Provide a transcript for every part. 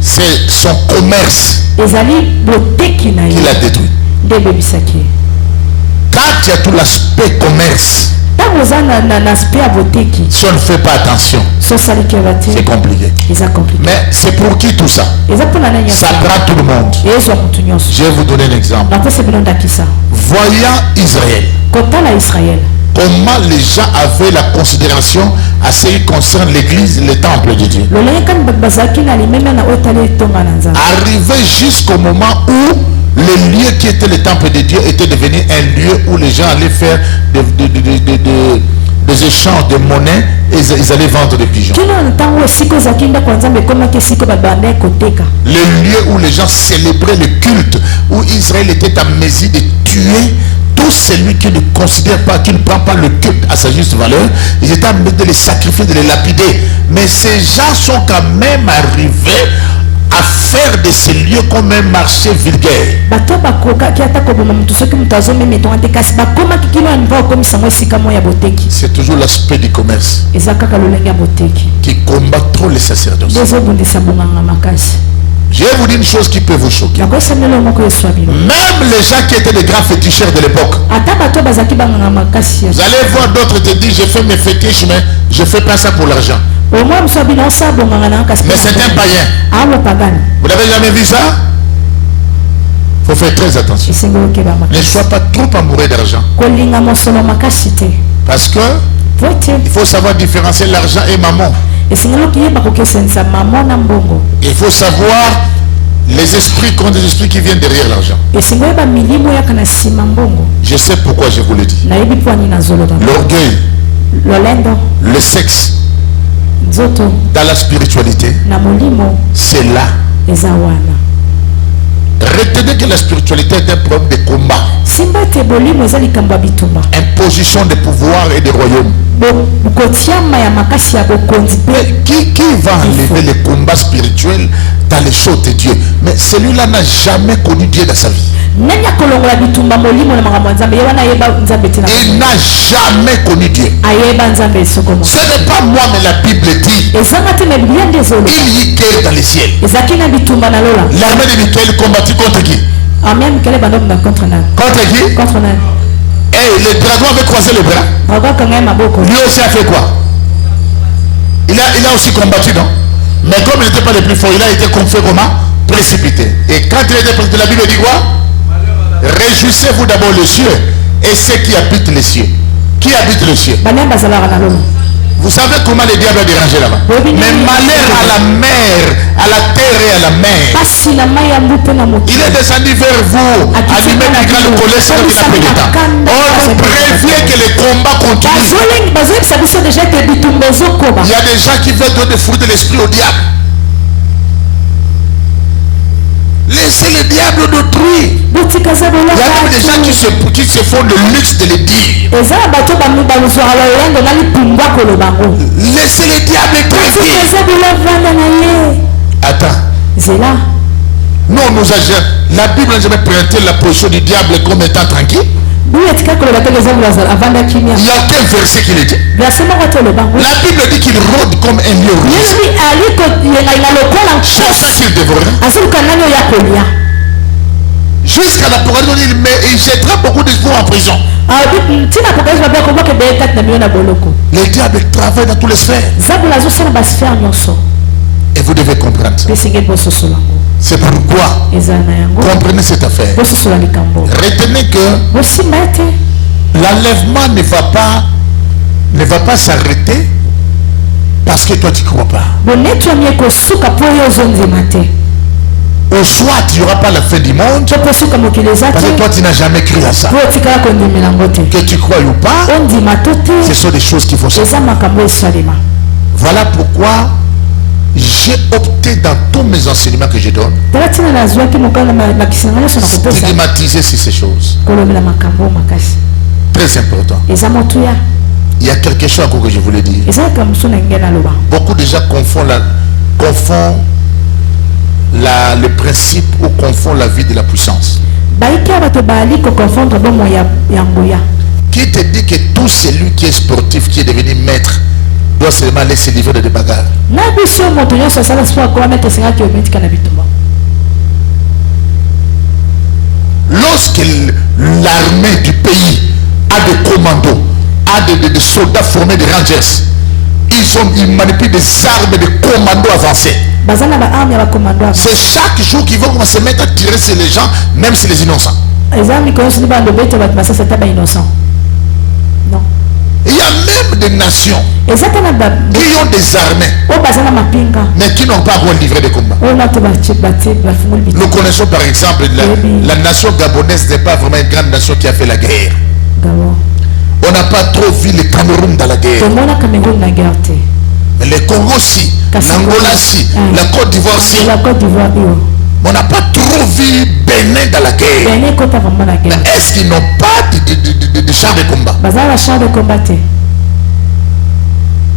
C'est son commerce qu'il a détruit. Quand il y a tout l'aspect commerce, si on ne fait pas attention, c'est compliqué. Mais c'est pour qui tout ça? Ça prend tout le monde. Je vais vous donner un exemple. Voyant Israël, comment les gens avaient la considération à ce qui concerne l'église, le temple de Dieu. Arrivé jusqu'au moment où le lieu qui était le temple de Dieu était devenu un lieu où les gens allaient faire des échanges de monnaie et ils allaient vendre des pigeons. Le lieu où les gens célébraient le culte, où Israël était en mesure de tuer tout celui qui ne considère pas, qui ne prend pas le culte à sa juste valeur. Ils étaient en mesure de les sacrifier, de les lapider. Mais ces gens sont quand même arrivés à faire de ces lieux comme un marché vulgaire. C'est toujours l'aspect du commerce qui combat trop les sacerdoces. Je vais vous dire une chose qui peut vous choquer. Même les gens qui étaient des grands féticheurs de l'époque. Vous allez voir d'autres te dire, je fais mes fétiches, mais je ne fais pas ça pour l'argent. Mais c'est un païen. Vous n'avez jamais vu ça? Il faut faire très attention. Ne sois pas trop amoureux d'argent. Parce que il faut savoir différencier l'argent et maman. Il faut savoir les esprits contre les esprits qui viennent derrière l'argent. Je sais pourquoi je vous le dis. L'orgueil, le sexe, dans la spiritualité, c'est là. Retenez que la spiritualité est un problème de combat. Imposition de pouvoir et de royaume. Qui va enlever le combat spirituel dans les choses de Dieu? Mais celui-là n'a jamais connu Dieu dans sa vie. Il n'a jamais connu Dieu. Ce n'est pas moi, mais la Bible dit. Il y est dans les ciels. L'armée de Michael combattit contre qui? Contre qui? Et le dragon avait croisé les bras. Lui aussi a fait quoi? Il a aussi combattu, non? Mais comme il n'était pas le plus fort, il a été fait comment? Précipité. Et quand il était précipité, la Bible dit quoi? Réjouissez-vous d'abord les cieux et ceux qui habitent les cieux. Qui habite les cieux? Vous savez comment le diable a dérangé là-bas? Mais malheur à la mer, à la terre et à la mer. Il est descendu vers vous, allumé du grand colère sans qu'il a pris de temps. On nous prévient que le combat continue. Il y a des gens qui veulent donner des fruits de l'esprit au diable. Laissez le diable détruire. Il y a même des gens qui se font le luxe de le dire. Laissez le diable détruire. Attends. Non, la Bible n'a jamais présenté la position du diable comme étant tranquille. Il n'y a aucun verset qui le dit. La Bible dit qu'il rôde comme un lion. C'est ça qu'il dévorera. Jusqu'à l'Apocalypse, il jettera beaucoup de gens en prison. Le diable travaille dans toutes les sphères. Et vous devez comprendre ça. C'est pourquoi comprenez cette affaire. Retenez que l'enlèvement ne va pas s'arrêter parce que toi tu ne crois pas. Au soit il n'y aura pas la fin du monde parce que toi tu n'as jamais cru à ça. Que tu crois ou pas, ce sont des choses qu'il faut savoir. Voilà pourquoi j'ai opté dans tous mes enseignements que je donne stigmatiser sur ces choses. Très important. Il y a quelque chose encore que je voulais dire. Beaucoup de gens confondent le principe ou confondent la vie de la puissance. Qui te dit que tout celui qui est sportif, qui est devenu maître, doit seulement laisser livrer des bagarres. Lorsque l'armée du pays a des commandos, a des soldats formés de rangers, ils manipulent des armes de commandos avancés. C'est chaque jour qu'ils vont se mettre à tirer sur les gens, même sur les innocents. Il y a même des nations qui ont des armées, mais qui n'ont pas encore livré des combats. Nous connaissons par exemple la nation gabonaise n'est pas vraiment une grande nation qui a fait la guerre. On n'a pas trop vu le Cameroun dans la guerre. Mais le Congo si, l'Angola si, la Côte d'Ivoire si. On n'a pas trop vu Bénin dans la guerre. Mais est-ce qu'ils n'ont pas de chars de combat?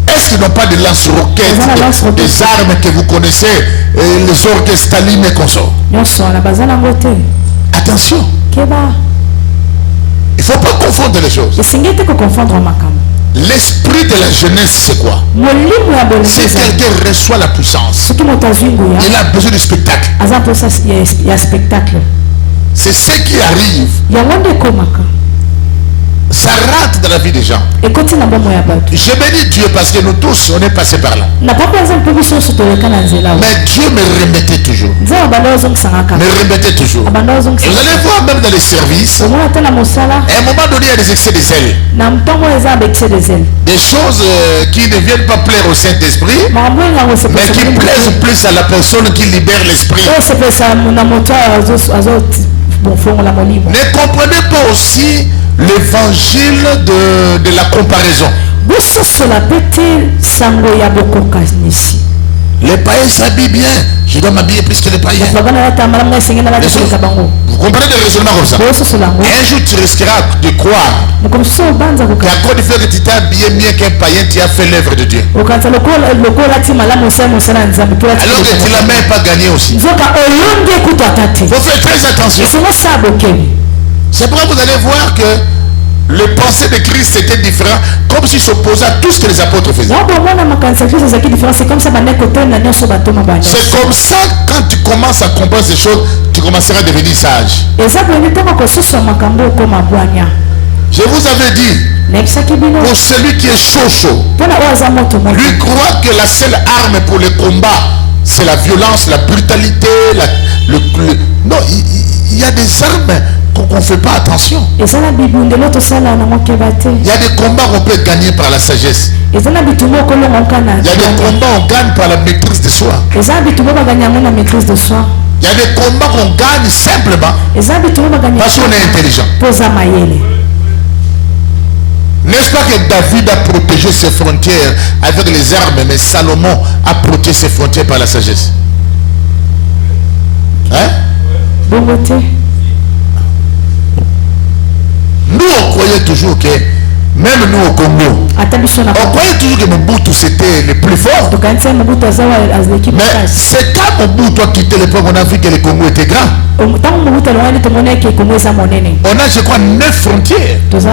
Est-ce qu'ils n'ont pas de lance-roquettes, des armes que vous connaissez, les orchestres Staline et consorts? Attention. Il ne faut pas confondre les choses. L'esprit de la jeunesse, c'est quoi? C'est quelqu'un reçoit la puissance. Il a besoin du spectacle. C'est ce qui arrive. Ça rate dans la vie des gens. Je bénis Dieu parce que nous tous, on est passés par là. Mais Dieu me remettait toujours. Me remettait toujours. Et vous allez voir même dans les services, à un moment donné, il y a des excès de zèle. Des choses qui ne viennent pas plaire au Saint-Esprit, mais qui plaisent plus à la personne qui libère l'esprit. Ne comprenez pas aussi l'évangile de la comparaison. Les païens s'habillent bien. Je dois m'habiller plus que les païens. Vous comprenez le raisonnement comme ça? Et un jour tu risqueras de croire qu'à cause du fait que tu t'es habillé mieux qu'un païen, tu as fait l'œuvre de Dieu. Alors que tu l'as même pas gagné aussi. Il faut faire très attention. C'est pourquoi vous allez voir que le pensée de Christ était différent, comme s'il s'opposait à tout ce que les apôtres faisaient. C'est comme ça, quand tu commences à comprendre ces choses, tu commenceras à devenir sage. Je vous avais dit, pour celui qui est chaud, lui croit que la seule arme pour le combat, c'est la violence, la brutalité, non, il y a des armes qu'on ne fait pas attention. Il y a des combats qu'on peut gagner par la sagesse. Il y a des combats qu'on gagne par la maîtrise de soi. Il y a des combats qu'on gagne simplement parce qu'on est intelligent. N'est-ce pas que David a protégé ses frontières avec les armes, mais Salomon a protégé ses frontières par la sagesse? Hein? Nous, on croyait toujours que, même nous au Congo, on croyait toujours que Mobutu c'était le plus fort. Mais c'est quand Mobutu a quitté l'époque, on a vu que le Congo était grand. On a, je crois, 9 frontières. Donc,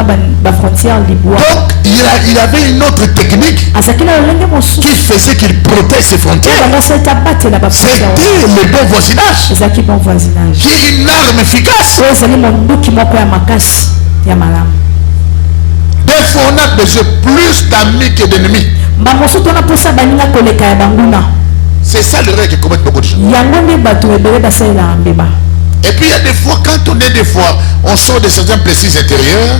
il avait une autre technique qui faisait qu'il protège ses frontières. C'était le bon voisinage. Qui est une arme efficace. Des fois, on a besoin plus d'amis que d'ennemis. C'est ça le rêve que commettent beaucoup de gens. Et puis il y a des fois, quand on sort de certains plaisirs intérieurs,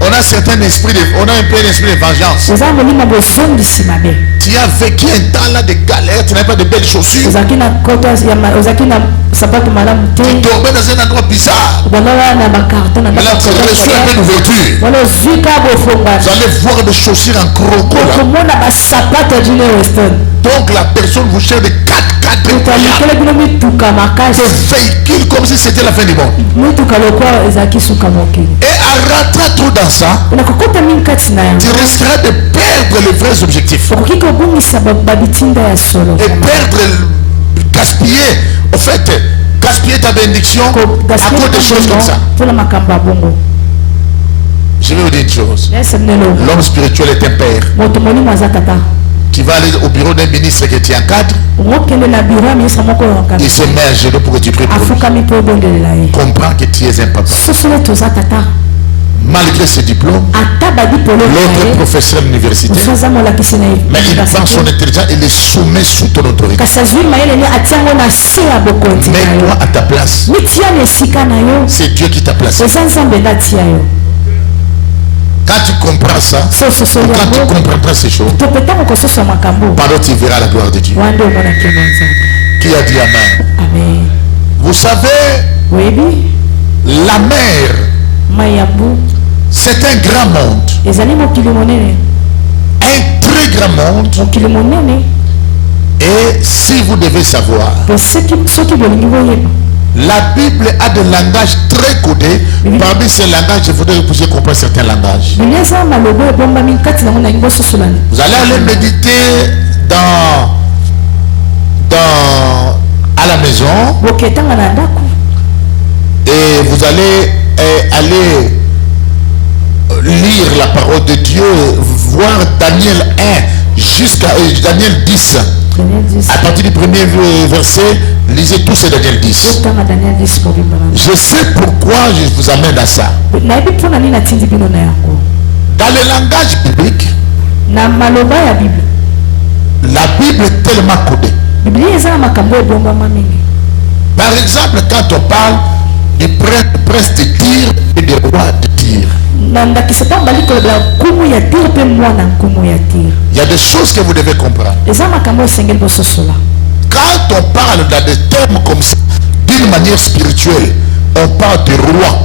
on a certains esprits on a un peu l'esprit de vengeance. Tu as vécu un temps là de galère, tu n'avais pas de belles chaussures. Tu dormais dans un endroit bizarre. Mais là, tu as reçu un peu d'ouverture. Vous allez voir des chaussures en croco. Donc la personne vous cherche de 4x4 des véhicules comme si c'était la fin du monde. Et en rentrant trop dans ça, tu risqueras de perdre les vrais objectifs. Et perdre, gaspiller, au fait, gaspiller ta bénédiction à cause de choses comme ça. Je vais vous dire une chose. L'homme spirituel est un père. Tu vas aller au bureau d'un ministre que tu encadres. Il se met à genoux pour que tu pries pour lui. Comprends que tu es un papa. Malgré ses diplômes, l'autre professeur universitaire, mais il prend son intelligence et les soumet sous ton autorité. Mets-toi à ta place. C'est Dieu qui t'a placé. Quand tu comprends ça, quand tu comprendras ces choses, alors tu verras la gloire de Dieu. Qui a dit Amen? Vous savez, la mer, c'est un grand monde. Un très grand monde. Et si vous devez savoir, la Bible a des langages très codés. Parmi ces langages, je voudrais que vous puissiez comprendre certains langages. Vous allez aller méditer à la maison. Et vous allez aller lire la parole de Dieu, voir Daniel 1 jusqu'à Daniel 10. À partir du premier verset, lisez tout ce Daniel 10. Je sais pourquoi je vous amène à ça. Dans le langage biblique, la Bible est tellement codée. Par exemple, quand on parle du prince de Tyr et du roi de Tyr, il y a des choses que vous devez comprendre. Quand on parle dans des termes comme ça, d'une manière spirituelle, on parle du roi,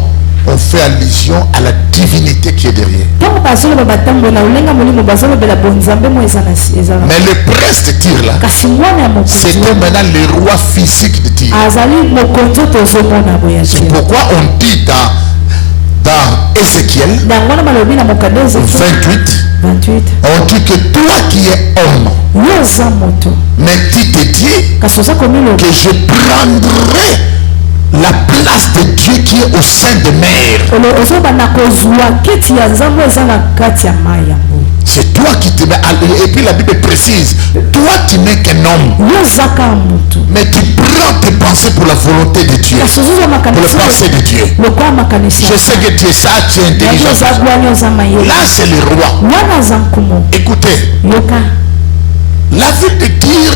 on fait allusion à la divinité qui est derrière. Mais le prince de Tyr là, c'était maintenant le roi physique de Tyr. C'est pourquoi on dit dans Ézéchiel 28, on dit que toi qui es homme, mais tu te dis que je prendrai la place de Dieu qui est au sein de mer. C'est toi qui te mets. Et puis la Bible précise, toi tu n'es qu'un homme, mais tu prends tes pensées pour la volonté de Dieu, pour le pensée de Dieu. Je sais que tu es ça, tu es intelligent. Là c'est le roi. Écoutez, la ville de Tyr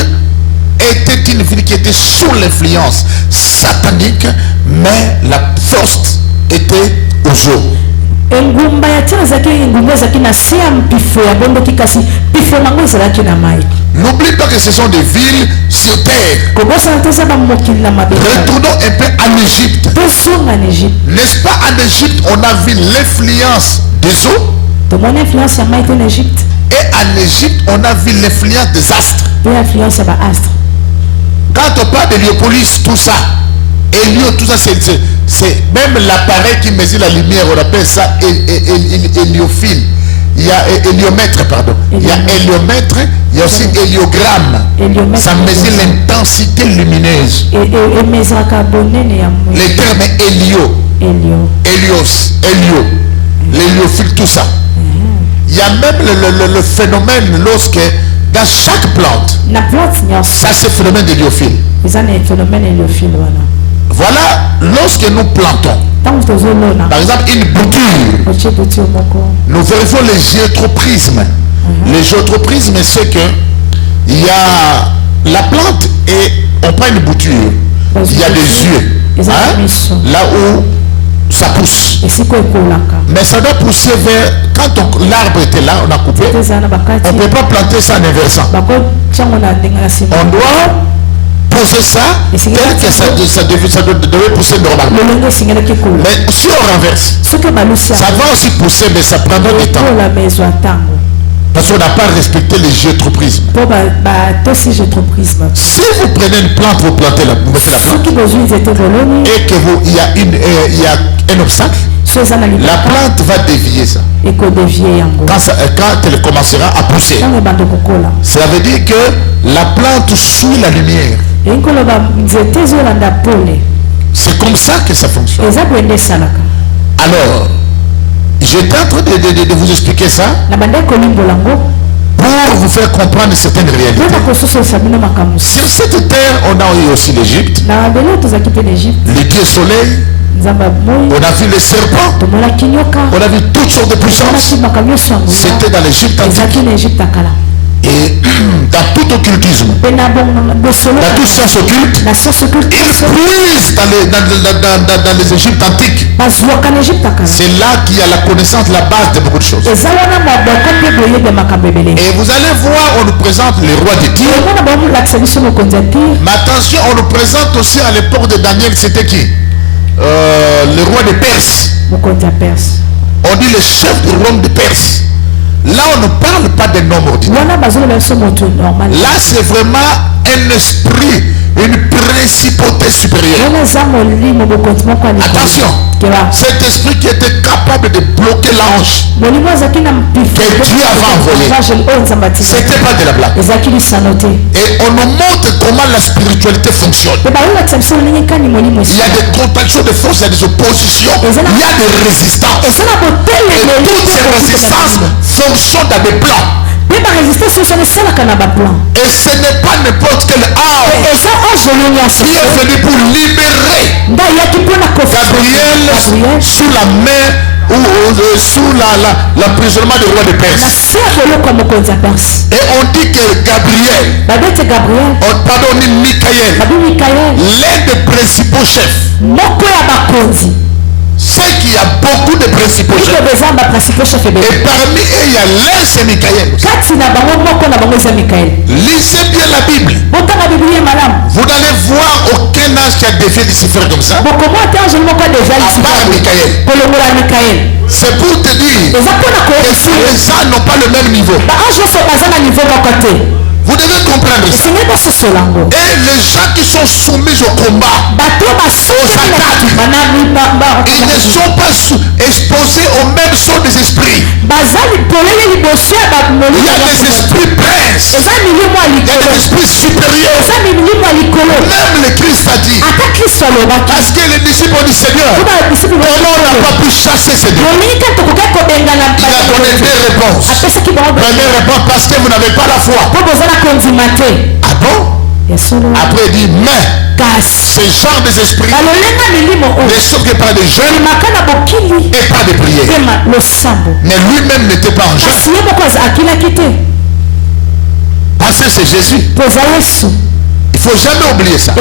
était une ville qui était sous l'influence satanique, mais la force était aux eaux. N'oublie pas que ce sont des villes sur terre. Retournons un peu en Égypte. N'est-ce pas, en Égypte on a vu l'influence des eaux. Et en Égypte on a vu l'influence des astres. Quand on parle d'héliopolis, tout ça, tout ça c'est même l'appareil qui mesure la lumière, on appelle ça héliophile. Il y a héliomètre, pardon. Il y a héliomètre, il y a aussi héliogramme. Ça mesure l'intensité lumineuse. Le terme hélio, hélios, hélio, l'héliophile, tout ça. Il y a même le phénomène lorsque dans chaque plante, ça c'est le phénomène d'héliophile. Voilà, lorsque nous plantons, par exemple une bouture, nous vérifions les géotroprismes. Les géotroprismes, c'est que il y a la plante et on prend une bouture, il y a des yeux, là où ça pousse. Mais ça doit pousser vers, quand l'arbre était là, on a coupé, on ne peut pas planter ça en inversant. On doit poser ça tel que ça devait pousser normalement. Mais si on renverse, ça va aussi pousser, mais ça prendra du temps. Parce qu'on n'a pas respecté les géotroprismes. Si vous prenez une plante, vous plantez vous mettez la plante, et qu'il y a un obstacle, la plante va dévier ça. Quand elle commencera à pousser, ça veut dire que la plante suit la lumière. C'est comme ça que ça fonctionne. Alors, J'étais en train de vous expliquer ça pour vous faire comprendre certaines réalités. Sur cette terre, on a eu aussi l'Égypte, le dieu soleil, on a vu les serpents, on a vu toutes sortes de puissances. C'était dans l'Égypte antique. Et dans tout occultisme, dans toute science occulte, ils puisent dans les Égyptes antiques. C'est là qu'il y a la connaissance, la base de beaucoup de choses. Et vous allez voir, on nous présente les rois de Tyr. Mais attention, on nous présente aussi à l'époque de Daniel, c'était qui? Le roi de Perse. On dit le chef du royaume de Perse. Là, on ne parle pas des noms ordinaires. Là, c'est vraiment un esprit, une principauté supérieure. Attention, cet esprit qui était capable de bloquer l'ange que Dieu avait envoyé, c'était pas de la blague. Et on nous montre comment la spiritualité fonctionne. Il y a des contractions de force, il y a des oppositions, il y a des résistances. Et toutes ces résistances fonctionnent dans des plans. Et ce n'est pas n'importe quel ange qui est venu pour libérer Gabriel sous la main ou sous l'emprisonnement du roi de Perse. Et on dit que Gabriel, pardon, Michael, l'un des principaux chefs, c'est qu'il y a beaucoup de principaux chefs. Et parmi eux, il y a l'un, c'est Michael. Lisez bien la Bible. Vous n'allez voir aucun ange qui a défié Lucifer comme ça. À part Michael. C'est pour te dire que tous les anges n'ont pas le même niveau. Vous devez comprendre ça. Et les gens qui sont soumis au combat, aux attaques, ils ne sont pas exposés aux mêmes sortes des esprits. Il y a des esprits princes. Il y a des esprits supérieurs. Même le Christ a dit. Parce que les disciples ont dit, Seigneur, comment on n'a pas pu chasser ces dieux? Il a donné deux réponses. Première réponse, parce que vous n'avez pas la foi. Ah bon? Après il dit, mais ce genre des esprits ne sont que par des jeûnes et pas de prières. Mais lui-même n'était pas en jeûne. Parce que c'est Jésus. Il ne faut jamais oublier ça.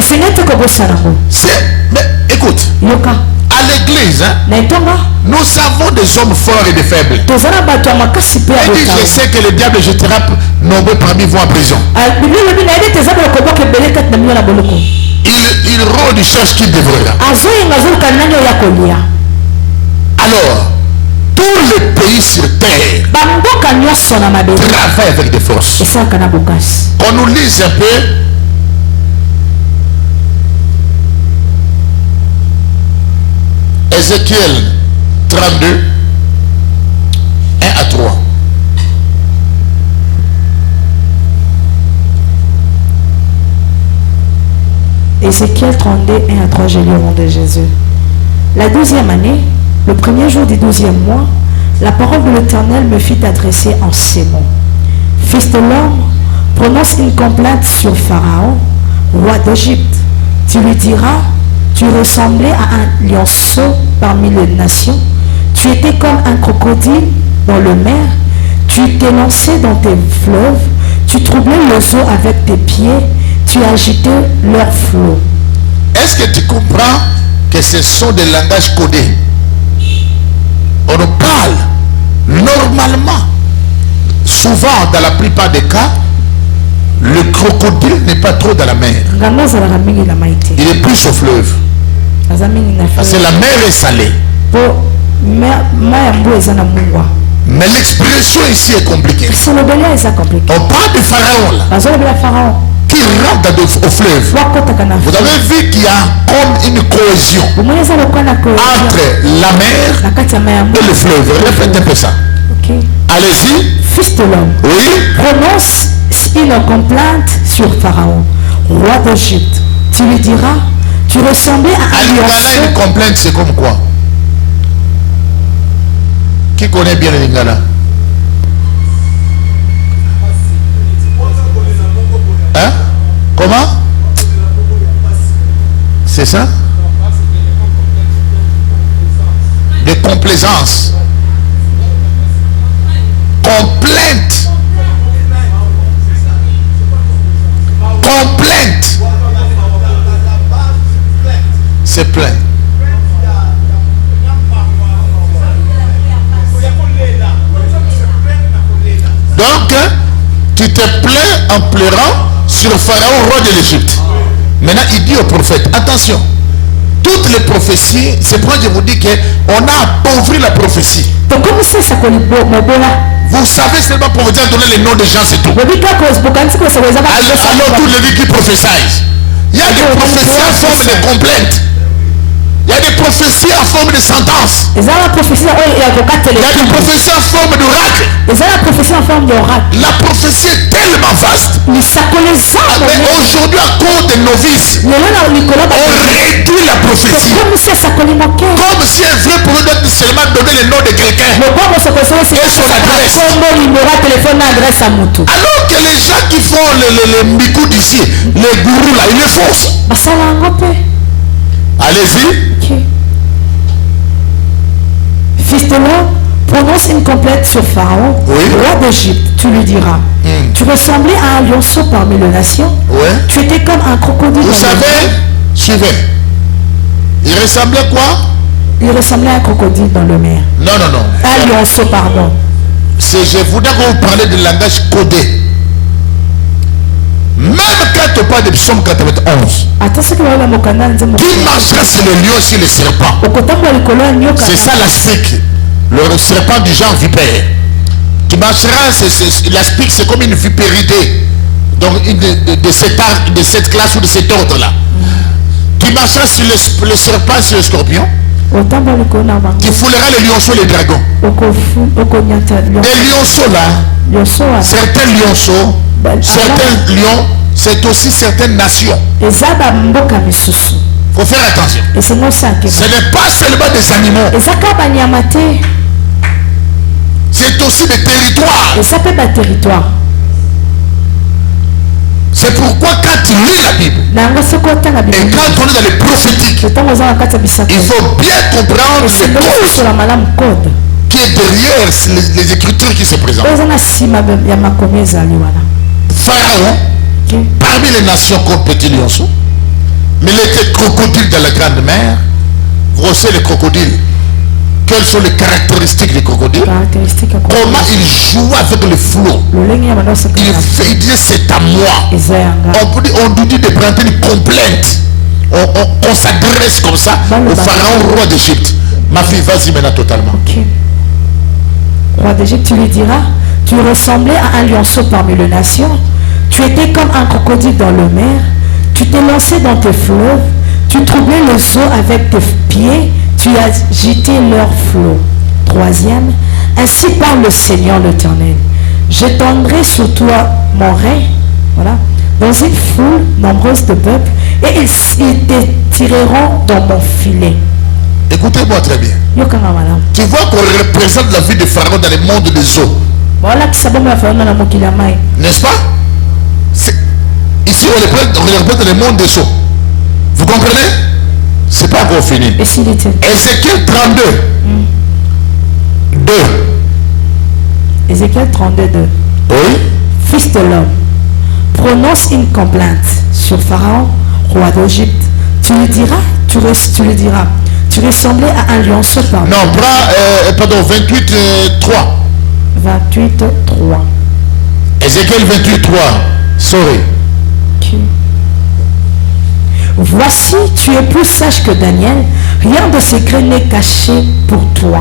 Mais écoute, à l'église, nous avons des hommes forts et des faibles. Il dit, je sais que le diable jettera nombreux parmi vous en prison. Il rôde, il cherche qui dévorera. Alors, tous les pays sur terre travaillent avec des forces. Qu'on nous lise un peu. Ézéchiel 32, 1 à 3. Ézéchiel 32, 1 à 3, je lis au nom de Jésus. La 12e année, le premier jour du 12e mois, la parole de l'Éternel me fit adresser en ces mots. Fils de l'homme, prononce une complainte sur Pharaon, roi d'Égypte. Tu lui diras, tu ressemblais à un lionceau parmi les nations. Tu étais comme un crocodile dans le mer. Tu t'élançais dans tes fleuves. Tu troublais les eaux avec tes pieds. Tu agitais leurs flots. Est-ce que tu comprends que ce sont des langages codés? On nous parle normalement. Souvent, dans la plupart des cas, le crocodile n'est pas trop dans la mer. Il est plus au fleuve. Parce que la mer est salée. Mais l'expression ici est compliquée. On parle de Pharaon là, qui rentre au fleuve. Vous avez vu qu'il y a comme une cohésion entre la mer et le fleuve. Répétez un peu ça. Allez-y. Fils de l'homme, oui, prononce une complainte sur Pharaon, roi d'Égypte. Tu lui diras, tu ressemblais à un lionceau. Une complainte, c'est comme quoi? Qui connaît bien le lingala? Hein? Comment? C'est ça? De complaisance. Complainte. Complainte. C'est plein. Donc, tu te plains en pleurant sur le pharaon, roi de l'Égypte. Maintenant, il dit au prophète, attention, toutes les prophéties, c'est pourquoi je vous dis qu'on a appauvri la prophétie. Vous savez seulement pour vous dire donner les noms des gens, c'est tout. Alors tous les vies qui prophétisent. Il y a des prophéties en forme de complainte. Il y a des prophéties en forme de sentence. Il y a des prophéties en forme d'oracle. La prophétie est tellement vaste. Mais aujourd'hui, à cause des novices, on réduit la prophétie. Comme si un vrai prophète doit seulement donner le nom de quelqu'un et son adresse. Alors que les gens qui font les mikou d'ici, les gourous là, ils le font aussi. Allez-y. Okay. Fils de l'homme, prononce une complète sur Pharaon, roi d'Égypte. Tu lui diras, tu ressemblais à un lionceau parmi les nations. Tu étais comme un crocodile. Vous savez, suivez. Il ressemblait quoi? Il ressemblait à un crocodile dans le mer. Non. Un lionceau, pardon. Je voudrais que vous parlez de langage codé. Même quand on parle de Psaume 91, qui marchera sur le lion, sur le serpent? C'est ça l'aspic. Le serpent du genre vipère. Qui marchera, l'aspic c'est comme une vipérité. Donc de cette classe ou de cet ordre-là. Qui marchera sur le serpent, sur le scorpion. Qui foulera les lionceaux et les dragons. Les lionceaux là, certains lionceaux, certains lions, c'est aussi certaines nations. Il faut faire attention. Ce n'est pas seulement des animaux. C'est aussi des territoires. C'est pourquoi quand tu lis la Bible et quand on est dans les prophétiques, il faut bien comprendre le cause qui est derrière les écritures qui se présentent. Pharaon, parmi les nations comme petit lionceau, mais il était crocodile dans la grande mer. Vous savez les crocodiles. Quelles sont les caractéristiques des crocodiles? Comment il joue avec le flot. Il dit c'est à moi. On nous dit de prendre une complainte. On s'adresse comme ça au pharaon roi d'Égypte. Ma fille, vas-y maintenant totalement. Roi d'Égypte, tu lui diras, tu ressemblais à un lionceau parmi les nations. Tu étais comme un crocodile dans le mer. Tu t'es lancé dans tes fleuves. Tu troublais les eaux avec tes pieds. Tu as agité leurs flots. Troisième, ainsi parle le Seigneur l'Éternel. J'étendrai sur toi mon règne, voilà, dans une foule nombreuse de peuples, et ils te tireront dans mon filet. Écoutez-moi très bien. Tu vois qu'on représente la vie de Pharaon dans le monde des eaux. N'est-ce pas? Ici on représente le monde des eaux. Vous comprenez? C'est pas encore fini. Ézéchiel 32. 2. Ézéchiel 32, 2. Oui. Fils de l'homme, prononce une complainte sur Pharaon, roi d'Égypte. Tu lui diras, tu ressemblais à un lionceau parmi. Non, pardon, 28, 3. 28, 3. Ézéchiel 28, 3. Sorry. Okay. Voici, tu es plus sage que Daniel. Rien de secret n'est caché pour toi.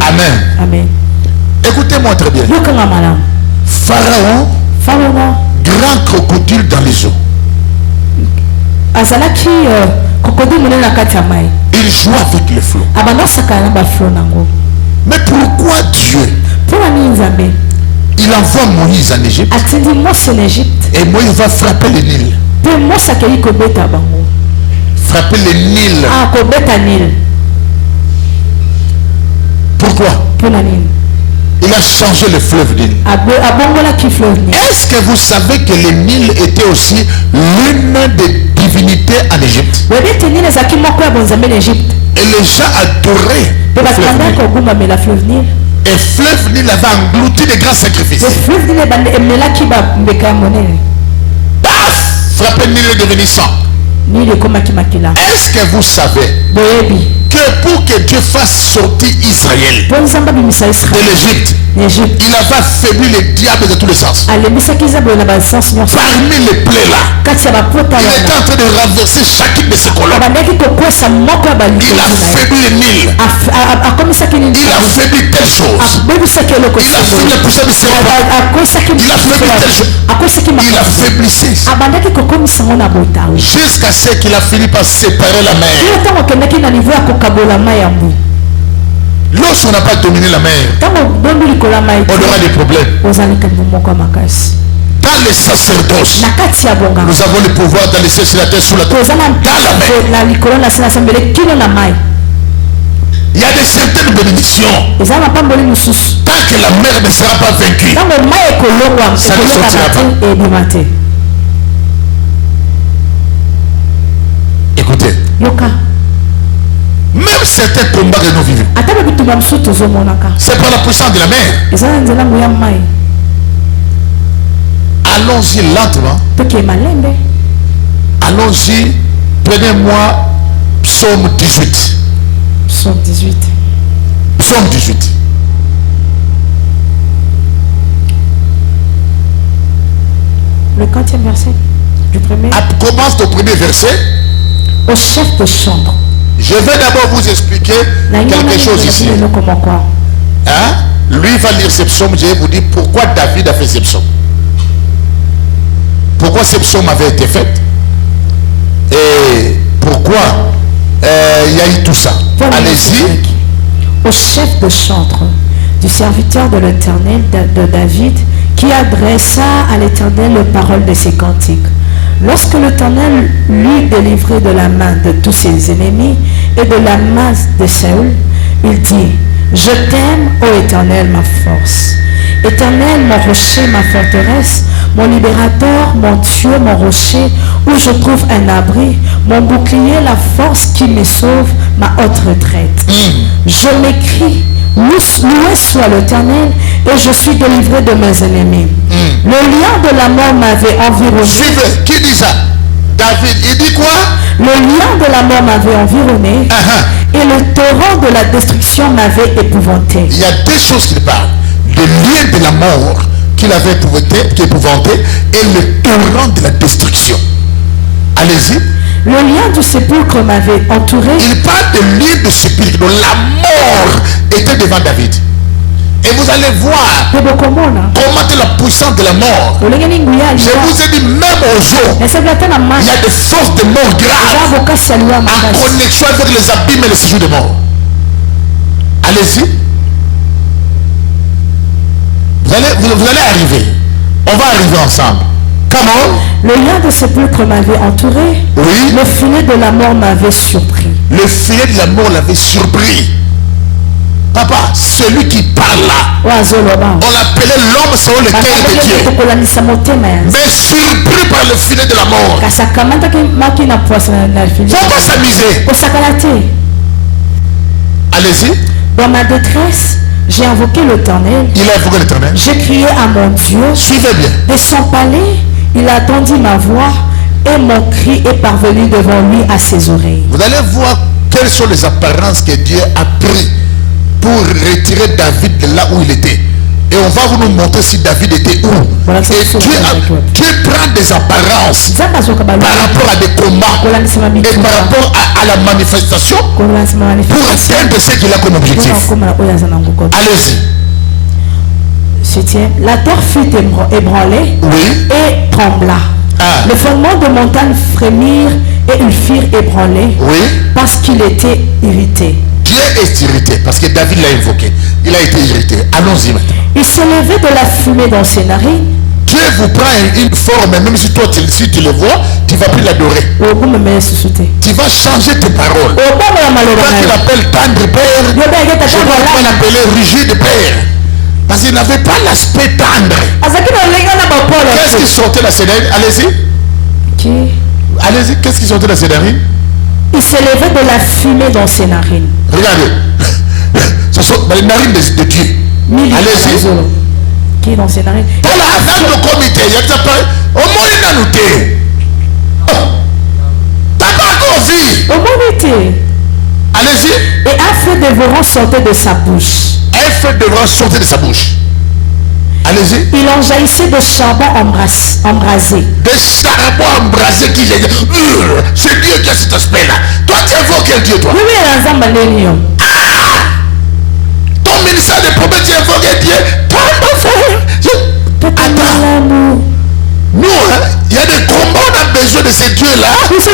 Amen. Amen. Écoutez-moi très bien. Pharaon, grand crocodile dans les eaux. Il joue avec les flots. Mais pourquoi Dieu il envoie Moïse en Égypte et Moïse va frapper le Nil. Frapper le Nil. Pourquoi? Il a changé le fleuve Nil. Est-ce que vous savez que le Nil était aussi l'une des divinités en Égypte? Et les gens adoraient le fleuve Nil. Et le fleuve Nil avait englouti des grands sacrifices. Paf! Frappé, Nil est devenu sang. Est-ce que vous savez que pour que Dieu fasse sortir Israël de l'Égypte, il avait affaibli les diables de tous les sens? Parmi les plaies là, il était en train de renverser chacune de ses colonnes. Il a affaibli le Nil. Il a affaibli telle chose. Il a affaibli la poussière de ses repas. Il a affaibli telle chose. Il affaiblissait jusqu'à ce qu'il a fini par séparer la mer. Lorsqu'on n'a pas dominé la mer, on aura des problèmes. Dans les sacerdoces, nous avons le pouvoir d'aller sur la terre, sous la terre, dans la mer. Il y a des certaines bénédictions. Tant que la mer ne sera pas vaincue, ça ne sortira pas. Écoutez, même certains combats que nous vivons, c'est par la puissance de la mer. Allons-y lentement. Allons-y. Prenez-moi Psaume 18. Psaume 18. Psaume 18. Le 40e verset du premier. Commence au premier verset. Au chef de chambre. Je vais d'abord vous expliquer quelque chose ici. Hein? Lui va lire ces psaumes. Je vais vous dire pourquoi David a fait ces psaumes. Pourquoi ces psaumes avaient été faits. Et pourquoi il y a eu tout ça. Allez-y. Au chef de chantre du serviteur de l'Éternel, de David, qui adressa à l'Éternel les paroles de ses cantiques. Lorsque l'Éternel l'eut délivré de la main de tous ses ennemis et de la main de Saül, il dit: Je t'aime, ô Éternel, ma force. Éternel, mon rocher, ma forteresse, mon libérateur, mon Dieu, mon rocher, où je trouve un abri, mon bouclier, la force qui me sauve, ma haute retraite. Je m'écris: loué soit l'Éternel, et je suis délivré de mes ennemis. Le lion de la mort m'avait environné. Suivez, qui dit ça? David, il dit quoi? Le lion de la mort m'avait environné, et le torrent de la destruction m'avait épouvanté. Il y a deux choses qu'il parle. Le lion de la mort qu'il avait épouvanté, et le torrent de la destruction. Allez-y. Le lien du sépulcre m'avait entouré. Il parle de lien de sépulcre. Donc la mort était devant David. Et vous allez voir comment est la puissance de la mort. Je vous ai dit, même au jour, il y a des forces de mort graves en connexion avec les abîmes et les séjours de mort. Allez-y. Vous allez arriver. On va arriver ensemble. Comment? Le lien de sépulcre m'avait entouré. Oui. Le filet de la mort m'avait surpris. Le filet de la mort l'avait surpris. Papa, celui qui parle là, on l'appelait l'homme selon le cœur de Dieu. Mais surpris par le filet de la mort. Faut pas s'amuser. Allez-y. Dans ma détresse, j'ai invoqué l'Éternel. Il a invoqué l'Éternel. J'ai crié à mon Dieu. Suivez bien. De son palais, il a entendu ma voix et mon cri est parvenu devant lui à ses oreilles. Vous allez voir quelles sont les apparences que Dieu a pris pour retirer David de là où il était. Et on va vous nous montrer si David était où. Voilà, et Dieu prend des apparences par rapport à des combats et par rapport à la manifestation pour atteindre ce qu'il a comme objectif. Allez-y. La terre fut ébranlée et trembla. Les fondements de montagne frémirent et ils firent ébranler parce qu'il était irrité. Dieu est irrité parce que David l'a invoqué. Il a été irrité. Allons-y maintenant. Il s'élevait de la fumée dans ses narines Dieu vous prend une forme, même si toi si tu le vois, tu ne vas plus l'adorer. Tu vas changer tes paroles. Quand il appelle tendre père, je vais l'appeler rigide père. Parce qu'il n'avait pas l'aspect tendre. Qu'est-ce qui sortait de ses narines? Allez-y. Allez-y, qu'est-ce qui sortait de ses narines? Il s'élevait de la fumée dans ses narines. Regardez. Ce sont les narines de Dieu. Allez-y. Qui est dans ses narines? Voilà, dans le comité, il y a au moins une année. T'as pas encore vu. Au moins allez-y. Et un feu dévorant sortait de sa bouche. Un feu dévorant sortait de sa bouche. Allez-y. Il en jaillissait de charbon embrasé. Des charbons embrasés qui jaillissent. C'est Dieu qui a cet aspect-là. Toi, tu invoques quel Dieu, toi? Oui, ton ministère de prophète, tu invoques Dieu. Attends. Nous, il y a des combats, on a besoin de ces dieux-là. Où des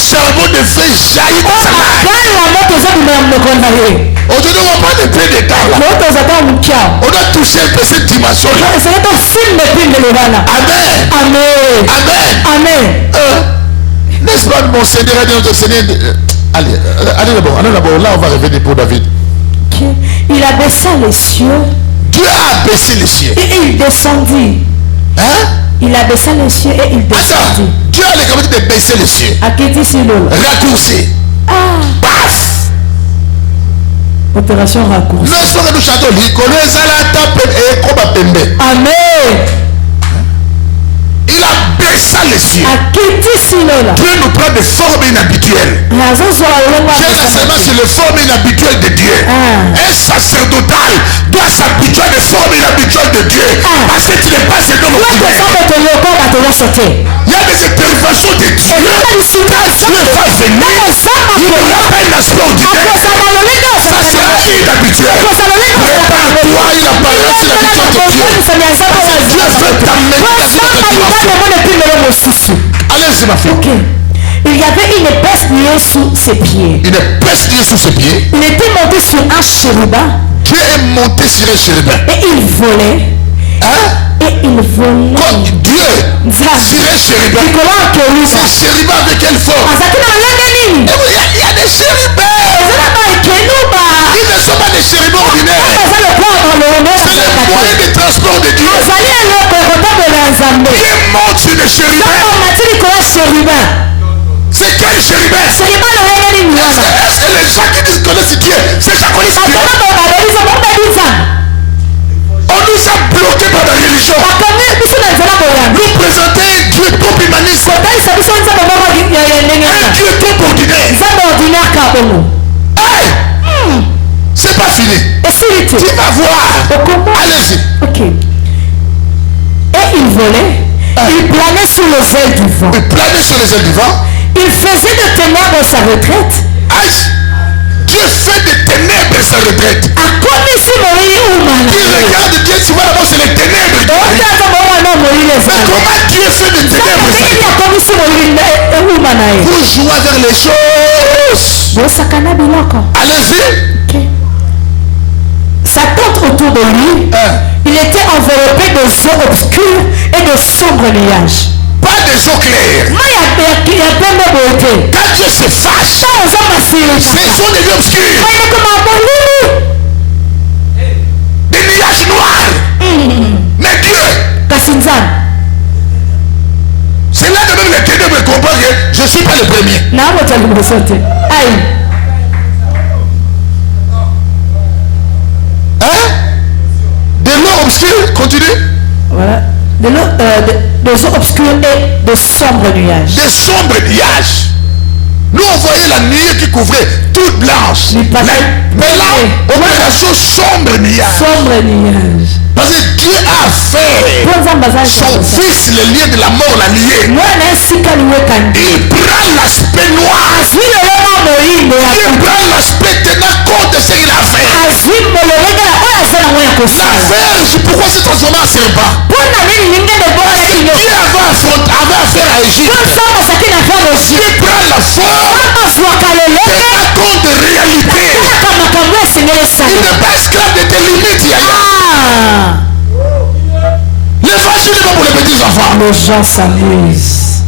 charbons de feu jaillissent de sa main. Aujourd'hui, on va pas de paix d'état là. On doit toucher un peu cette dimension-là. Amen. Amen. Amen. Amen. N'est-ce pas mon Seigneur et notre Seigneur? Allez d'abord. Là, on va revenir pour David. Il abaissa les cieux. Dieu a abaissé les cieux. Et il descendit. Hein? Il abaissa les cieux et il descendit. Attends. Dieu a les capacités de baisser les cieux. Raccourci. Paf. Opération raccourci. Nous chantons Amen. Il a baissé les cieux. Dieu nous prend de formes inhabituelles. Seulement sur les formes inhabituelles de Dieu. Un sacerdotal doit s'habituer à des formes inhabituelles de Dieu. Parce que tu n'es pas cet homme. Il y a des interventions de Dieu. Quand Dieu va venir, il n'aura pas un aspect ordinaire. Ça sera inhabituel. Prépare-toi, il apparaît sur l'habitude de Dieu. Dieu veut t'amener dans une autre dimension. Allez-y ma fille. Il y avait une épaisse nuée sous ses pieds. Une épaisse nuée sous ses pieds. Il était monté sur un chérubin. Dieu est monté sur un chérubin. Et il volait. Hein? Et il volait. Comme Dieu sur un chérubin. C'est chérubin avec quelle forme? Il y a des chérubins. Ils ne sont pas des chérubins ordinaires. C'est le moyen de transport de Dieu. Dieu monte sur le chérubin. C'est quel chérubin? Est-ce que les gens qui disent connaissent Dieu, c'est gens connaissent Dieu? On nous a bloqués par la religion. Nous présenter un Dieu trop humaniste. Un Dieu trop ordinaire. Hey! C'est pas fini. Tu vas voir. Allez-y. Ok. Et il volait. Il planait sous les ailes du vent. Il planait sur les ailes du vent. Il faisait de ténèbres sa retraite. Aïe! Dieu fait des ténèbres sa retraite. Il regarde Dieu, tu vois d'abord c'est les ténèbres. Mais comment Dieu fait des ténèbres sa retraite? Vous jouez vers les choses. Allez-y. Sa tente autour de lui, il était enveloppé de eaux obscures et de sombres nuages. Pas des eaux claires. Quand Dieu se fâche, ce sont des eaux obscures. Des nuages noirs. Mais Dieu, c'est là que même les ténèbres comprennent que je ne suis pas le premier. De l'eau obscure, continue. Voilà. Des eaux obscures et de sombres nuages. Des sombres nuages. Nous on voyait la nuée qui couvrait toute blanche. Mais là, opération sombre nuage. Sombre nuage. Parce que Dieu a fait son fils, le lien de la mort, l'a lié. Il prend l'aspect noir. Il prend l'aspect tenant compte de ce qu'il a fait. L'affaire, pourquoi se transformer en serpent? Dieu avait affaire à Égypte. Dieu prend la forme tenant compte de réalité. Il n'est pas esclave de tes limites, Yaya. enfants. Les gens s'amusent.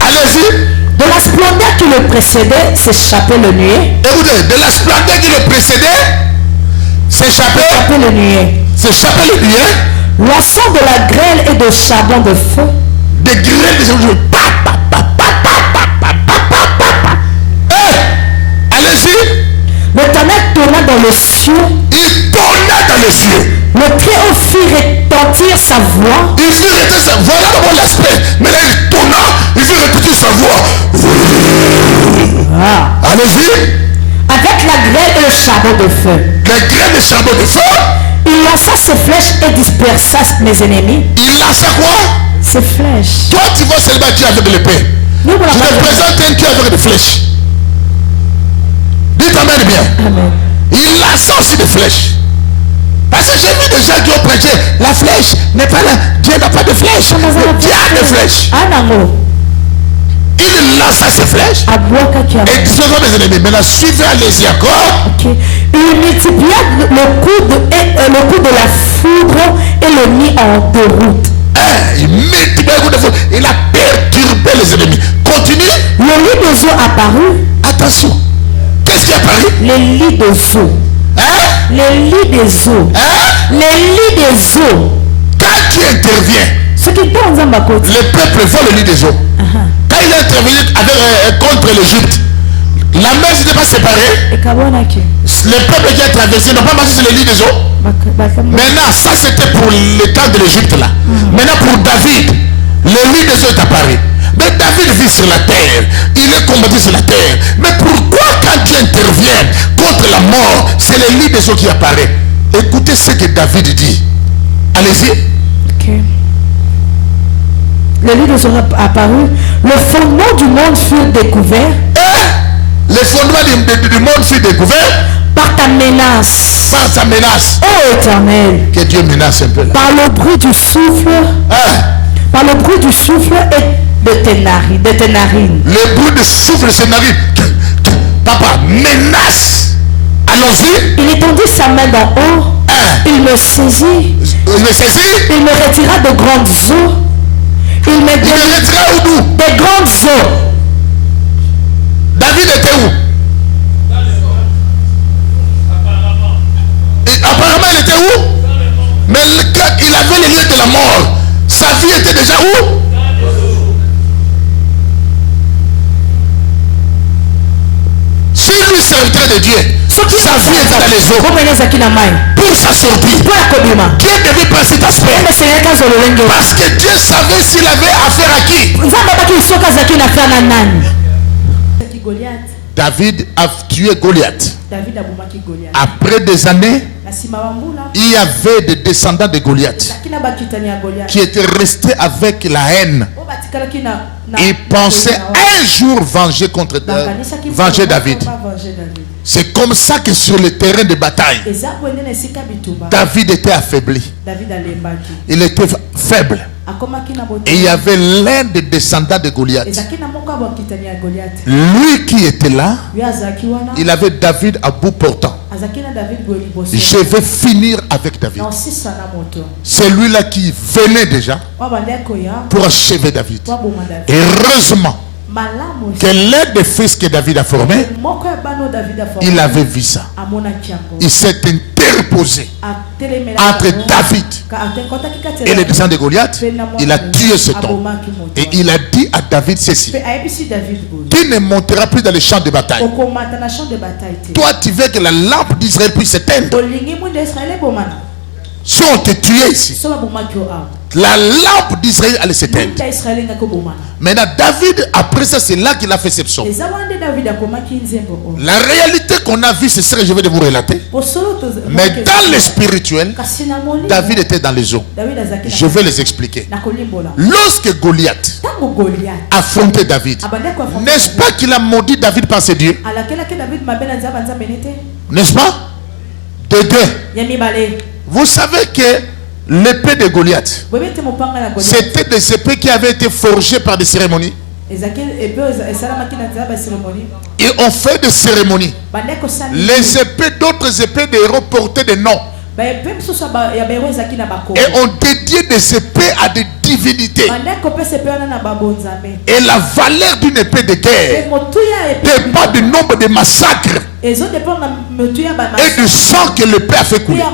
Allez-y. De la splendeur qui le précédait, s'échappait le nuée. Écoutez, de la splendeur qui le précédait, s'échappait le nuée. S'échappait le nuée. L'encens de la grêle et de charbon de feu. Des grêles de charbon de feu. Allez-y. L'Éternel tourna dans les cieux. Il tourna dans les cieux. Le Très-Haut fit retentir sa voix. Il fit retentir sa voix. Voilà d'abord l'aspect. Mais là, il tourna, il fit retentir sa voix. Allez-y. Avec la grêle et le charbon de feu. La grêle et le charbon de feu. Il lança ses flèches et dispersa mes ennemis. Il lança quoi? Ses flèches. Toi, tu vois seulement Dieu avec l'épée. Je te présente un Dieu avec des flèches. Dites amen bien. Amen. Il lança aussi des flèches. Parce que j'ai vu des gens qui ont prêché. La flèche n'est pas là. Dieu n'a pas de flèche. Dieu a des flèches. Il lança ses flèches. Et disposant mes ennemis. Maintenant, suivez, allez-y encore. Okay. Il multiplia le coup de la foudre et le mit en déroute. Il multiplia le coup de foudre. Il a perturbé les ennemis. Continue. Le lit des eaux apparut. Attention. Qu'est-ce qui est apparu? Les lits des eaux. Les lits des eaux. Les lits des eaux. Quand tu interviens, le peuple voit le lit des eaux. Quand il a intervenu contre l'Égypte, la mer n'était pas séparée. Le peuple qui a traversé n'a pas marché sur le lit des eaux. Maintenant, ça c'était pour le temps de l'Égypte là. Maintenant pour David, le lit des eaux est apparu. Mais David vit sur la terre. Il est combattu sur la terre. Mais pourquoi quand tu interviens contre la mort, c'est le lit des eaux qui apparaît? Écoutez ce que David dit. Allez-y. Okay. Le lit des eaux apparu. Le fondement du monde fut découvert. Le fondement du monde fut découvert. Par ta menace. Par ta menace. Oh Éternel. Que Dieu menace un peu là. Par le bruit du souffle. Par le bruit du souffle et de tes narines. Le bruit du souffle de ses narines. Papa, menace. Allons-y. Il étendit sa main d'en haut. Il me saisit. Il me saisit. Il me retira de grandes eaux. Il me retira où d'où? Des grandes eaux. David était où? Apparemment il était où? Mais il avait les lieux de la mort. Sa vie était déjà où? Si lui serviteur de Dieu, sa vie était dans les eaux. Pour sa sortie, Dieu devait prendre cet aspect. Parce que Dieu savait s'il avait affaire à qui. David a tué Goliath. Après des années, il y avait des descendants de Goliath qui étaient restés avec la haine. Ils pensaient un jour venger David. C'est comme ça que sur le terrain de bataille, David était affaibli. Il était faible. Et il y avait l'un des descendants de Goliath. Lui qui était là, il avait David à bout portant. Je vais finir avec David. C'est lui-là qui venait déjà pour achever David. Et heureusement que l'un des fils que David a formé, il avait vu ça. Il s'est interposé entre David et les descendants de Goliath. Il a tué cet homme. Et il a dit à David ceci: tu ne monteras plus dans les champs de bataille. Toi, tu veux que la lampe d'Israël puisse s'éteindre. Si on te tuait ici, la lampe d'Israël allait s'éteindre. Maintenant, David, après ça, c'est là qu'il a fait ce psaume. La réalité qu'on a vue, c'est ce que je vais vous relater. Mais dans le spirituel, David était dans les eaux. Je vais les expliquer. Lorsque Goliath affrontait David, n'est-ce pas qu'il a maudit David par ses dieux? N'est-ce pas? De deux. Vous savez que l'épée de Goliath, c'était des épées qui avaient été forgées par des cérémonies. Et on fait des cérémonies. Les épées, d'autres épées des héros portaient des noms. Et on dédiait des épées à des divinités. Et la valeur d'une épée de guerre dépend du nombre de massacres et du sang que l'épée a fait couler.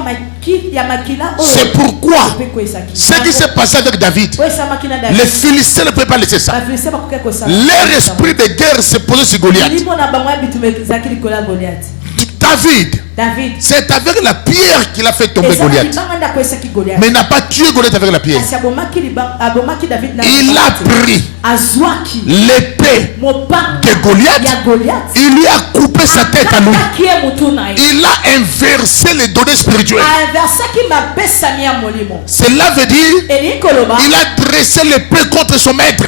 C'est pourquoi ce qui s'est passé avec David, les Philistins ne pouvaient pas laisser ça. Leur esprit de guerre s'est posé sur Goliath. David, c'est avec la pierre qu'il a fait tomber Goliath. Mais il n'a pas tué Goliath avec la pierre. Il a pris l'épée de Goliath. Il lui a coupé sa tête à lui. Il a inversé les données spirituelles. Cela veut dire il a dressé l'épée contre son maître.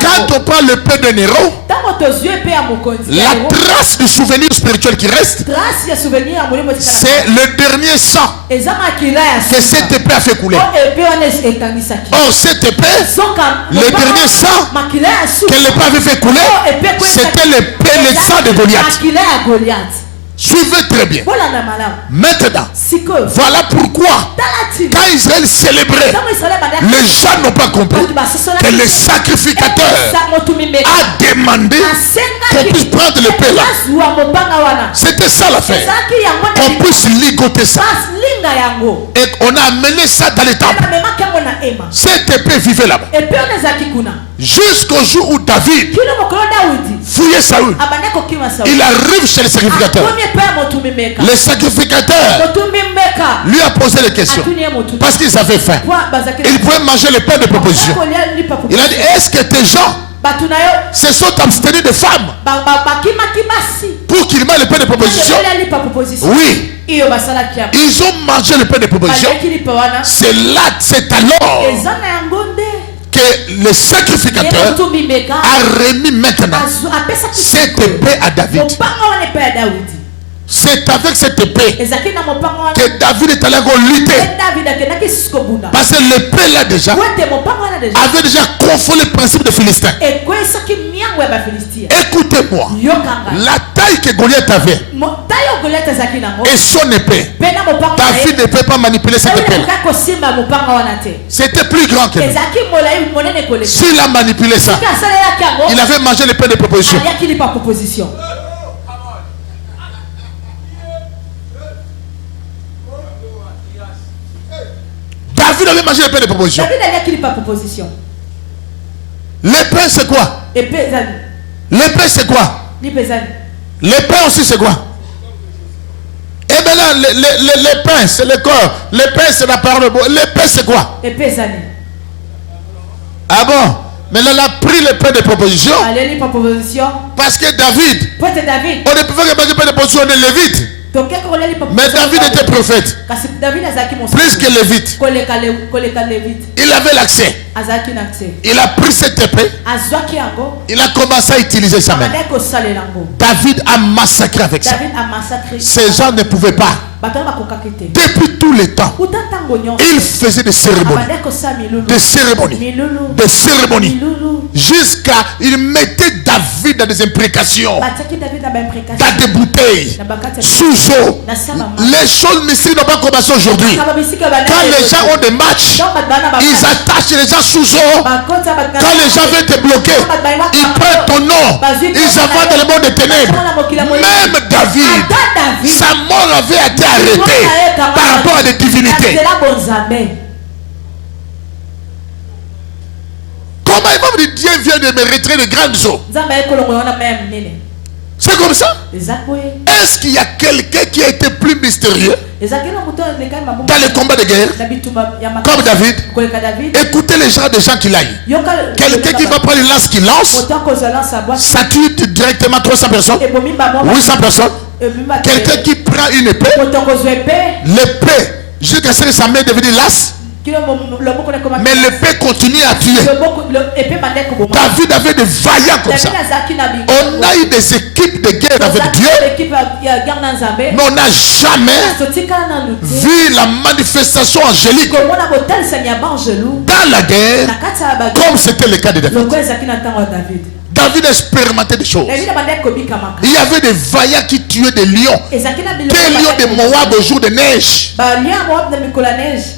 Quand on prend l'épée de Néron, la trace du souvenir spirituel qui reste, c'est le dernier sang que cette épée a fait couler. Or cette épée, le dernier sang que l'épée avait fait couler, c'était l'épée, le sang de Goliath. Suivez très bien. Maintenant, voilà pourquoi quand Israël célébrait, les gens n'ont pas compris que le sacrificateur a demandé qu'on puisse prendre l'épée là. C'était ça l'affaire. Qu'on puisse ligoter ça. Et on a amené ça dans les temples. Cette épée vivait là-bas. Jusqu'au jour où David fouillait Saül. Il arrive chez le sacrificateur. Le sacrificateur lui a posé des questions parce qu'ils avaient faim. Ils pouvaient manger le pain de proposition. Il a dit, est-ce que tes gens se sont abstenus de femmes pour qu'ils mangent le pain de proposition? Oui. Ils ont mangé le pain de proposition. C'est là, c'est alors que le sacrificateur a remis maintenant cette épée à David. C'est avec cette épée que David est allé lutter. Parce que l'épée là déjà avait déjà confondu le principe de Philistin. Écoutez-moi, la taille que Goliath avait et son épée, David ne peut pas manipuler cette épée là. C'était plus grand que lui. S'il a manipulé ça, il avait mangé l'épée de proposition. David avait mangé l'épée de proposition. L'épée c'est quoi? L'épée c'est quoi? L'épée aussi c'est quoi? Et bien là, l'épée c'est le corps. L'épée c'est la parole. L'épée c'est quoi? Ah bon? Mais là, elle a pris l'épée de proposition. Parce que David, on ne pouvait pas manger l'épée de proposition, on est lévite. Mais David était prophète. Plus que lévite. Il avait l'accès. Il a pris cette épée. Il a commencé à utiliser sa main. David a massacré avec ça. Ces gens ne pouvaient pas. Depuis tout le temps, il faisait des cérémonies. Des cérémonies. Des cérémonies. Jusqu'à il mettait David dans des imprécations. Dans des bouteilles. Sous eau. Les choses mystiques n'ont pas commencé aujourd'hui. Quand les gens ont des matchs, ils attachent les gens sous eau. Quand les gens veulent te bloquer, ils prennent ton nom. Ils avancent dans le monde des ténèbres. Même David, sa mort avait été arrêtée par rapport à des divinités. Comment il va me dire Dieu vient de me retirer de grandes eaux? C'est comme ça. Est-ce qu'il y a quelqu'un qui a été plus mystérieux dans les combats de guerre comme David? Écoutez les gens des gens qu'il a eu. Quelqu'un qui va prendre une lance qui lance, ça tue directement 300 personnes, 800 personnes. Quelqu'un qui prend une épée, l'épée jusqu'à ce que sa main devienne lasse, mais l'épée continue à tuer. David avait des vaillants comme ça. On a eu des équipes de guerre avec Dieu, mais on n'a jamais vu la manifestation angélique dans la guerre comme c'était le cas de David. David a expérimenté des choses. Il y avait des vaillants qui tuaient des lions. Des lions de Moab au jour de neige.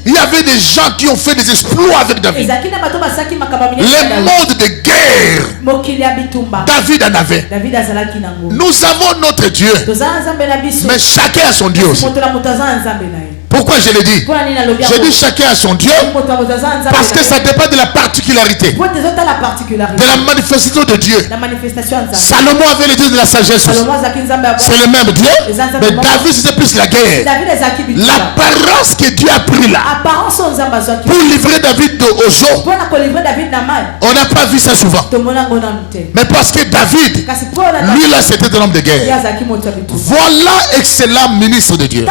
Il y avait des gens qui ont fait des exploits avec David. Les modes de guerre, David en avait. Nous avons notre Dieu, mais chacun a son Dieu aussi. Pourquoi je l'ai dit? Je dis chacun a son Dieu parce que ça dépend de la particularité, de la manifestation de Dieu. Salomon avait le Dieu de la sagesse aussi. C'est le même Dieu, mais David c'était plus la guerre. L'apparence que Dieu a pris là pour livrer David aux eaux, on n'a pas vu ça souvent. Mais parce que David, lui là c'était un homme de guerre. Voilà excellent ministre de Dieu.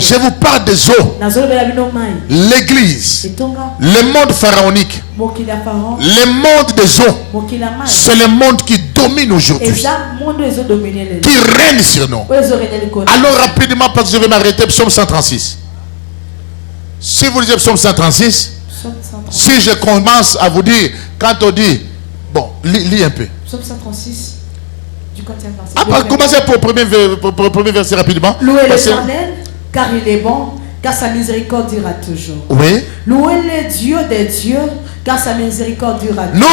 Je vous parle des eaux, l'église, le monde pharaonique, le monde des eaux. C'est le monde qui domine aujourd'hui, qui règne sur nous. Alors rapidement, parce que je vais m'arrêter, psaume 136. Si vous lisez psaume 136, si je commence à vous dire, quand on dit, bon, lis un peu. Psaume 136. Commencez pour le premier verset rapidement. Louez l'Éternel, car il est bon, car sa miséricorde durera toujours. Oui. Louez le Dieu des dieux, car sa miséricorde durera toujours.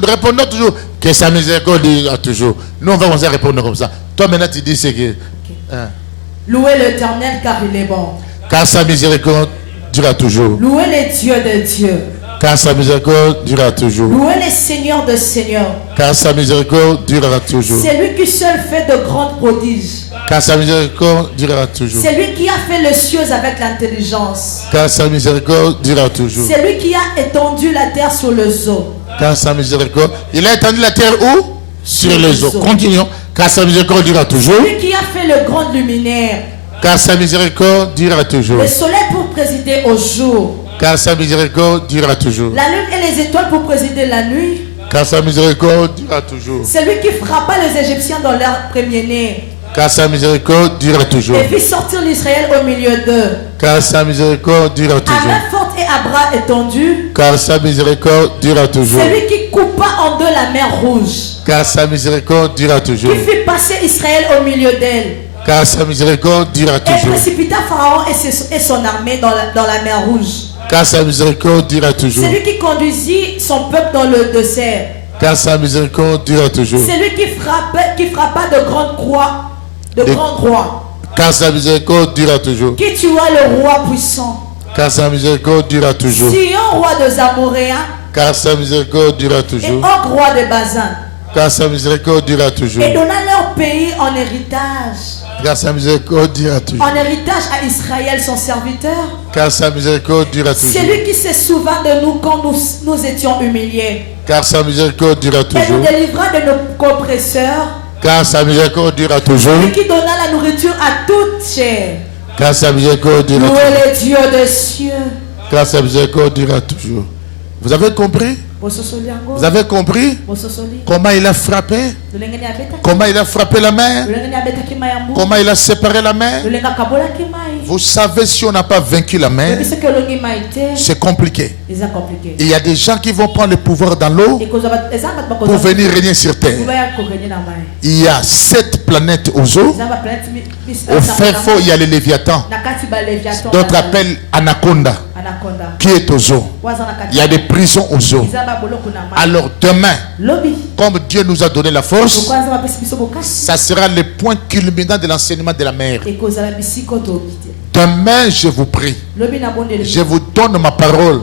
Nous répondons toujours que sa miséricorde durera toujours. Nous on va commencer à répondre comme ça. Toi maintenant tu dis c'est que. Okay. Louez l'Éternel, car il est bon. Car sa miséricorde durera toujours. Louez les dieux des dieux. Car sa miséricorde durera toujours. Louez les seigneurs de seigneurs. Car sa miséricorde durera toujours. C'est lui qui seul fait de grands prodiges. Car sa miséricorde durera toujours. C'est lui qui a fait les cieux avec l'intelligence. Car sa miséricorde durera toujours. C'est lui qui a étendu la terre sur les eaux. Car sa miséricorde. Il a étendu la terre où? Sur les eaux. Continuons. Car sa miséricorde durera toujours. C'est lui qui a fait le grand luminaire. Car sa miséricorde durera toujours. Le soleil pour présider au jour. Car sa miséricorde durera toujours. La lune et les étoiles pour présider la nuit. Car sa miséricorde durera toujours. C'est lui qui frappa les Égyptiens dans leur premier-né. Car sa miséricorde durera toujours. Et fit sortir l'Israël au milieu d'eux. Car sa miséricorde durera toujours. À main forte et à bras étendus. Car sa miséricorde durera toujours. C'est lui qui coupa en deux la mer rouge. Car sa miséricorde durera toujours. Qui fit passer Israël au milieu d'elle. Car sa miséricorde durera toujours. Et précipita Pharaon et son armée dans la mer rouge. Car sa miséricorde durera toujours. C'est lui qui conduisit son peuple dans le désert. Car sa miséricorde durera toujours. C'est lui qui frappa de grandes croix. Grands rois. Car sa miséricorde durera toujours. Qui tua le roi puissant. Car sa miséricorde durera toujours. Sion, roi des Amoréens. Car sa miséricorde durera toujours. Et Og, roi de Bazan. Car sa miséricorde durera toujours. Et donna leur pays en héritage. Car sa miséricorde durera toujours. En héritage à Israël son serviteur. Car sa miséricorde durera toujours. C'est lui qui se souvint de nous quand nous étions humiliés. Car sa miséricorde durera toujours. Et nous délivra de nos oppresseurs. Car sa miséricorde durera toujours. Lui qui donna la nourriture à toute chair. Car sa miséricorde durera toujours. Louez les dieux des cieux. Car sa miséricorde durera toujours. Vous avez compris? Vous avez compris comment il a frappé? Comment il a frappé la mer? Comment il a séparé la mer? Vous savez, si on n'a pas vaincu la mer, c'est compliqué. Il y a des gens qui vont prendre le pouvoir dans l'eau pour venir régner sur terre. Il y a 7 planètes aux eaux. Au fin fond, il y a le Léviathan. D'autres appellent Anaconda, qui est aux eaux. Il y a des prisons aux eaux. Alors demain, comme Dieu nous a donné la force, ça sera le point culminant de l'enseignement de la mer. Demain, je vous prie, je vous donne ma parole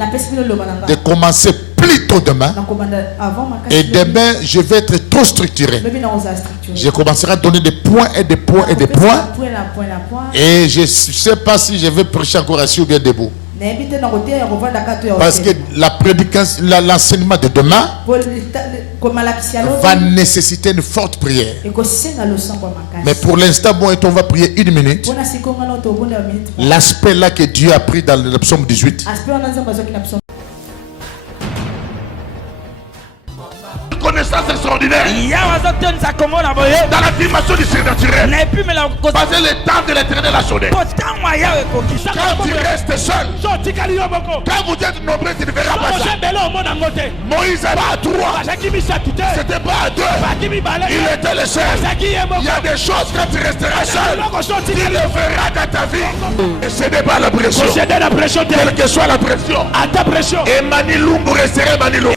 de commencer plus tôt demain. Et demain, je vais être trop structuré. Je commencerai à donner des points et des points et des points. Et je ne sais pas si je vais prêcher encore assis ou bien debout. Parce que la prédication, l'enseignement de demain va nécessaiter une forte prière. Mais pour l'instant, bon, on va prier 1 minute. L'aspect là que Dieu a pris dans le psaume 18. Connaissance puissance extraordinaire. Dans la dimension du surnaturel. Parce que le temps de l'éternel a sonné. Quand tu restes seul, quand vous êtes nombreux, tu ne verras pas ça. Moïse n'était pas à 3, c'était pas à 2, il était le seul. Il y a des choses quand tu resteras seul, tu le verras dans ta vie. Et ce n'est pas la pression. Quelle que soit la pression. Et Manilumbu resterait Manilumbu.